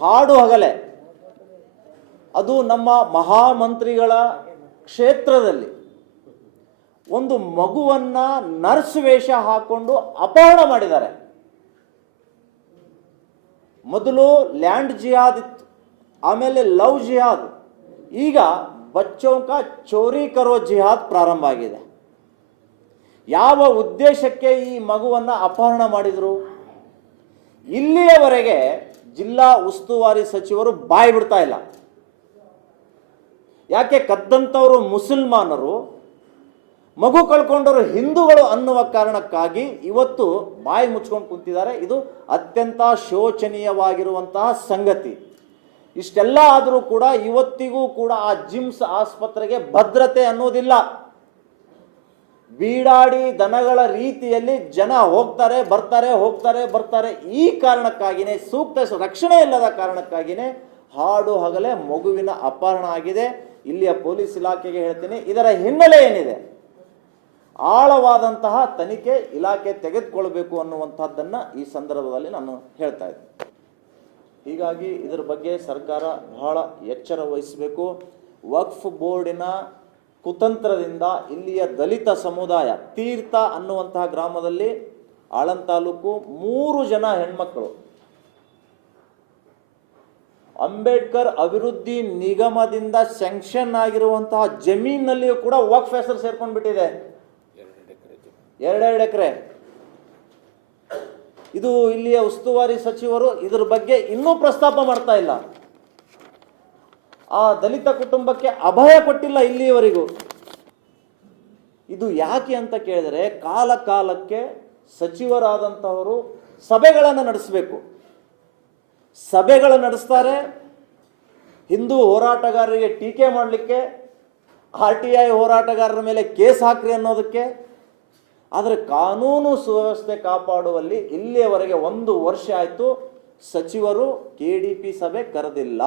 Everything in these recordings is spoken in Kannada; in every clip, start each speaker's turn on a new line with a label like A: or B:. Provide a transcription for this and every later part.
A: ಹಾಡು ಹಗಲೆ. ಅದು ನಮ್ಮ ಮಹಾಮಂತ್ರಿಗಳ ಕ್ಷೇತ್ರದಲ್ಲಿ ಒಂದು ಮಗುವನ್ನ ನರ್ಸ್ ವೇಷ ಹಾಕೊಂಡು ಅಪಹರಣ ಮಾಡಿದ್ದಾರೆ. ಮೊದಲು ಲ್ಯಾಂಡ್ ಜಿಹಾದ್ ಇತ್ತು, ಆಮೇಲೆ ಲವ್ ಜಿಹಾದ್. ಈಗ ಬಚ್ಚೋಂಕ ಚೋರಿ ಕರೋ ಜಿಹಾದ್ ಪ್ರಾರಂಭ ಆಗಿದೆ. ಯಾವ ಉದ್ದೇಶಕ್ಕೆ ಈ ಮಗುವನ್ನ ಅಪಹರಣ ಮಾಡಿದರು? ಇಲ್ಲಿಯವರೆಗೆ ಜಿಲ್ಲಾ ಉಸ್ತುವಾರಿ ಸಚಿವರು ಬಾಯಿ ಬಿಡ್ತಾ ಇಲ್ಲ. ಯಾಕೆ ಕದ್ದಂಥವರು ಮುಸಲ್ಮಾನರು, ಮಗು ಕಳ್ಕೊಂಡವರು ಹಿಂದೂಗಳು ಅನ್ನುವ ಕಾರಣಕ್ಕಾಗಿ ಇವತ್ತು ಬಾಯಿ ಮುಚ್ಕೊಂಡು ಕುಂತಿದ್ದಾರೆ. ಇದು ಅತ್ಯಂತ ಶೋಚನೀಯವಾಗಿರುವಂತಹ ಸಂಗತಿ. ಇಷ್ಟೆಲ್ಲ ಆದರೂ ಕೂಡ ಇವತ್ತಿಗೂ ಕೂಡ ಆ ಜಿಮ್ಸ್ ಆಸ್ಪತ್ರೆಗೆ ಭದ್ರತೆ ಅನ್ನೋದಿಲ್ಲ. ಬೀಡಾಡಿ ದನಗಳ ರೀತಿಯಲ್ಲಿ ಜನ ಹೋಗ್ತಾರೆ, ಬರ್ತಾರೆ ಹೋಗ್ತಾರೆ, ಬರ್ತಾರೆ. ಈ ಕಾರಣಕ್ಕಾಗಿಯೇ ಸೂಕ್ತ ರಕ್ಷಣೆ ಇಲ್ಲದ ಕಾರಣಕ್ಕಾಗಿಯೇ ಹಾಡು ಹಗಲೇ ಮಗುವಿನ ಅಪಹರಣ ಆಗಿದೆ. ಇಲ್ಲಿಯ ಪೊಲೀಸ್ ಇಲಾಖೆಗೆ ಹೇಳ್ತೀನಿ. ಇದರ ಹಿನ್ನೆಲೆ ಏನಿದೆ? ಆಳವಾದಂತಹ ತನಿಖೆ ಇಲಾಖೆ ತೆಗೆದುಕೊಳ್ಬೇಕು ಅನ್ನುವಂಥದ್ದನ್ನು ಈ ಸಂದರ್ಭದಲ್ಲಿ ನಾನು ಹೇಳ್ತಾ ಇದ್ದೀನಿ ಹೀಗಾಗಿ ಇದರ ಬಗ್ಗೆ ಸರ್ಕಾರ ಬಹಳ ಎಚ್ಚರ ವಹಿಸಬೇಕು. ವಕ್ಫ್ ಬೋರ್ಡಿನ ಕುತಂತ್ರದಿಂದ ಇಲ್ಲಿಯ ದಲಿತ ಸಮುದಾಯ, ತೀರ್ಥ ಅನ್ನುವಂತಹ ಗ್ರಾಮದಲ್ಲಿ ಆಳನ್ ತಾಲೂಕು ಮೂರು ಜನ ಹೆಣ್ಮಕ್ಕಳು ಅಂಬೇಡ್ಕರ್ ಅಭಿವೃದ್ಧಿ ನಿಗಮದಿಂದ ಸ್ಯಾಂಕ್ಷನ್ ಆಗಿರುವಂತಹ ಜಮೀನಲ್ಲಿಯೂ ಕೂಡ ವಕ್ಫ್ ಹೆಸರು ಸೇರ್ಕೊಂಡು ಬಿಟ್ಟಿದೆ ಎರಡೆರಡು ಎಕರೆ. ಇದು ಇಲ್ಲಿಯ ಉಸ್ತುವಾರಿ ಸಚಿವರು ಇದ್ರ ಬಗ್ಗೆ ಇನ್ನೂ ಪ್ರಸ್ತಾಪ ಮಾಡ್ತಾ ಇಲ್ಲ. ಆ ದಲಿತ ಕುಟುಂಬಕ್ಕೆ ಅಭಯ ಕೊಟ್ಟಿಲ್ಲ ಇಲ್ಲಿಯವರೆಗೂ. ಇದು ಯಾಕೆ ಅಂತ ಕೇಳಿದರೆ, ಕಾಲ ಕಾಲಕ್ಕೆ ಸಚಿವರಾದಂಥವರು ಸಭೆಗಳನ್ನು ನಡೆಸಬೇಕು. ಸಭೆಗಳು ನಡೆಸ್ತಾರೆ. ಹಿಂದೂ ಹೋರಾಟಗಾರರಿಗೆ ಟೀಕೆ ಮಾಡಲಿಕ್ಕೆ, ಆರ್ ಟಿ ಐ ಹೋರಾಟಗಾರರ ಮೇಲೆ ಕೇಸ್ ಹಾಕ್ರಿ ಅನ್ನೋದಕ್ಕೆ. ಆದರೆ ಕಾನೂನು ಸುವ್ಯವಸ್ಥೆ ಕಾಪಾಡುವಲ್ಲಿ ಇಲ್ಲಿಯವರೆಗೆ ಒಂದು ವರ್ಷ ಆಯಿತು, ಸಚಿವರು ಕೆ ಸಭೆ ಕರೆದಿಲ್ಲ.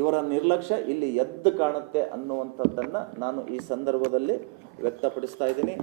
A: ಇವರ ನಿರ್ಲಕ್ಷ್ಯ ಇಲ್ಲಿ ಎದ್ದು ಕಾಣುತ್ತೆ ಅನ್ನುವಂಥದ್ದನ್ನು ನಾನು ಈ ಸಂದರ್ಭದಲ್ಲಿ ವ್ಯಕ್ತಪಡಿಸ್ತಾ ಇದ್ದೀನಿ.